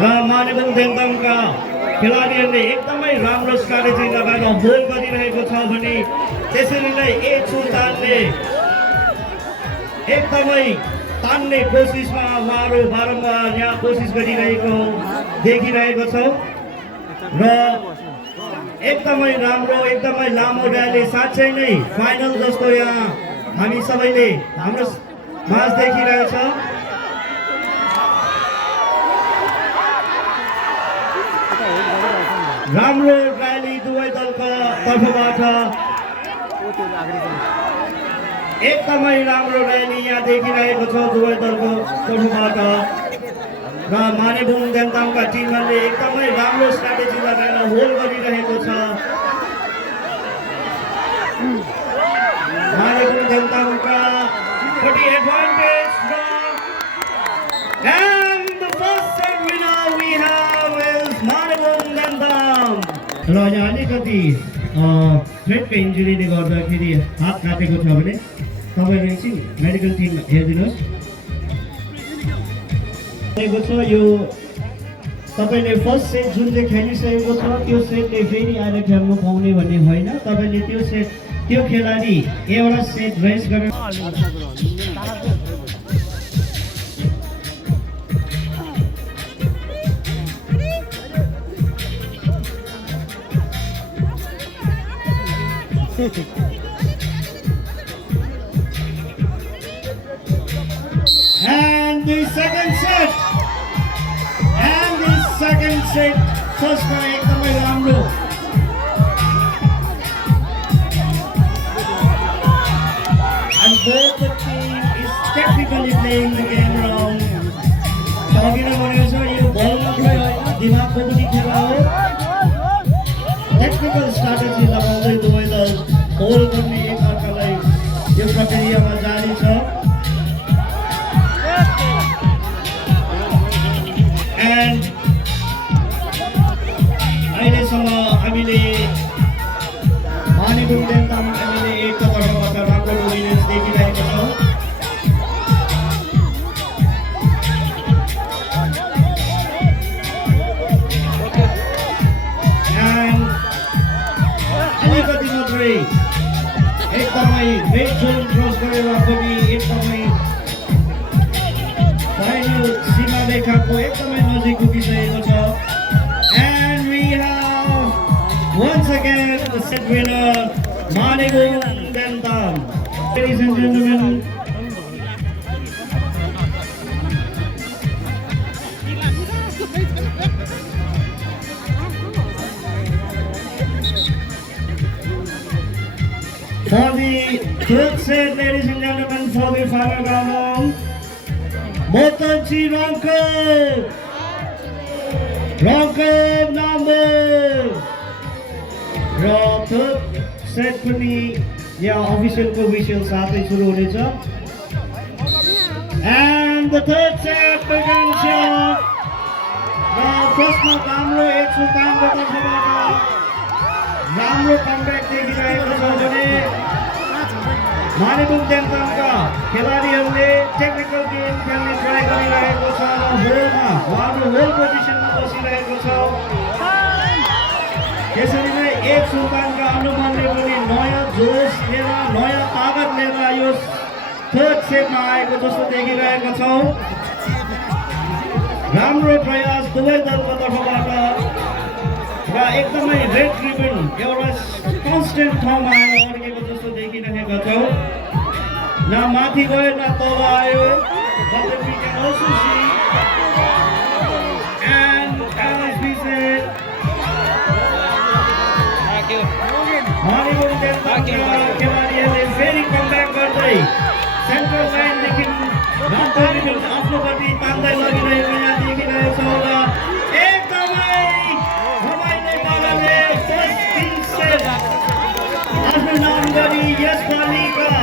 र मानेबुङ देन्तामका खेलाडीहरूले एकदमै राम्रो स्ट्राटेजी लगाएर होल्ड गरिरहेको छ भने त्यसरी नै एक सुल्तानले एकदमै तान्ने कोसिसमा उहाँहरू बारम्बार यहाँ कोसिस गरिरहेको देखिरहेको छौँ र एकदमै राम्रो एकदमै लामो र्याली साँच्चै नै फाइनल जस्तो यहाँ हामी सबैले हाम्रो माझ देखिरहेछ। राम्रो र्याली दुवै दलको तर्फबाट एकदमै राम्रो र्याली यहाँ देखिरहेको छ दुवै दलको तर्फबाट र मानेबुङ देन्तामका टिमहरूले एकदमै राम्रो स्ट्राटेजी लगाएर होल्ड गरिरहेको छ। मानेबुङ देन्तामका pretty advantage and the first set winner we have is Manebung Dentam. र यहाँ अलिकति थ्रेडको इन्जुरीले गर्दाखेरि हात काटेको छ भने तपाईले एकछिन मेडिकल टिम हेरिदिनुहोस्। यो तपाईले फर्स्ट सेट जुन चाहिँ खेलिसकेको छ त्यो सेटले फेरि आएर खेल्नु पाउने भन्ने होइन। तपाईले त्यो सेट त्यो खेलाडी एउटा सेट रेस्ट गरेर and the second set first ma ekdamai राम्रो and both the team is technically playing the game wrong. Tagina भनेको छ यो बल मात्रै होइन दिमागको पनि खेला हो। टेक्निकल स्ट्राटेजी लगाउँदै दुवै दल होल्ड गर्ने एकअर्कालाई यो प्रक्रियामा जारी छ। And अहिलेसम्म हामीले मानेबुङ देन्ताम हामीले एकको तर्फबाट राम्रो डोमिनेन्स देखिरहेका छौँ। And अलिकति मात्रै एकदमै रेड जोन क्रस गरेर पनि एकदमै फाइनल सीमा रेखाको एकदमै नजिक पुगिसकेको छ। And we have once again the set winner Manebung Dentam. Ladies and gentlemen, for the third set, ladies and gentlemen, for the final round, Motanchi Rangkap number raw third set पनि यहाँ अफिसियलको विषय साथै सुरु हुनेछ। And the third set begins here. र फर्स्टमा राम्रो एक सुल्तानको तर्फबाट राम्रो कमब्याक देखिरहेको छ भने मानेबुङ देन्तामका खेलाडीहरूले टेक्निकल गेम खेल्ने ट्राई गरिरहेको छ र होलमा उहाँहरू होल पोजिसनमा बसिरहेको छ। त्यसरी नै एक सुल्तानका अनुमानले पनि नयाँ जोस लिएर नयाँ तागत लिएर यो थर्ड सेटमा आएको जस्तो देखिरहेका छौँ। राम्रो प्रयास दुवै दलको तर्फबाट र एकदमै रेड रिबन एउटा कन्स्टेन्ट ठाउँमा आएर अड्केको जस्तो देखिरहेका छौँ। न माथि गयो न तल आयो। But we can also see and as we said Manebung Dentamका खेलाडीहरूले फेरि कमब्याक गर्दै सेन्ट्रल लाइनदेखि आफ्नोपट्टि तान्दै लगिरहेको यहाँ देखिरहेको छ र एकदमै रमाइलो पाराले फर्स्ट टिम सेट आफ्नो नाम गरी यसपालिका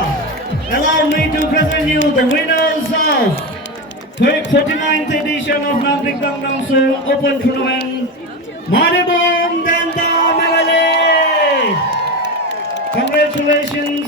allow me to present you the winners of 49th edition of Namrik Dangdang Open Tournament, Manebung Dentam MLA. Congratulations.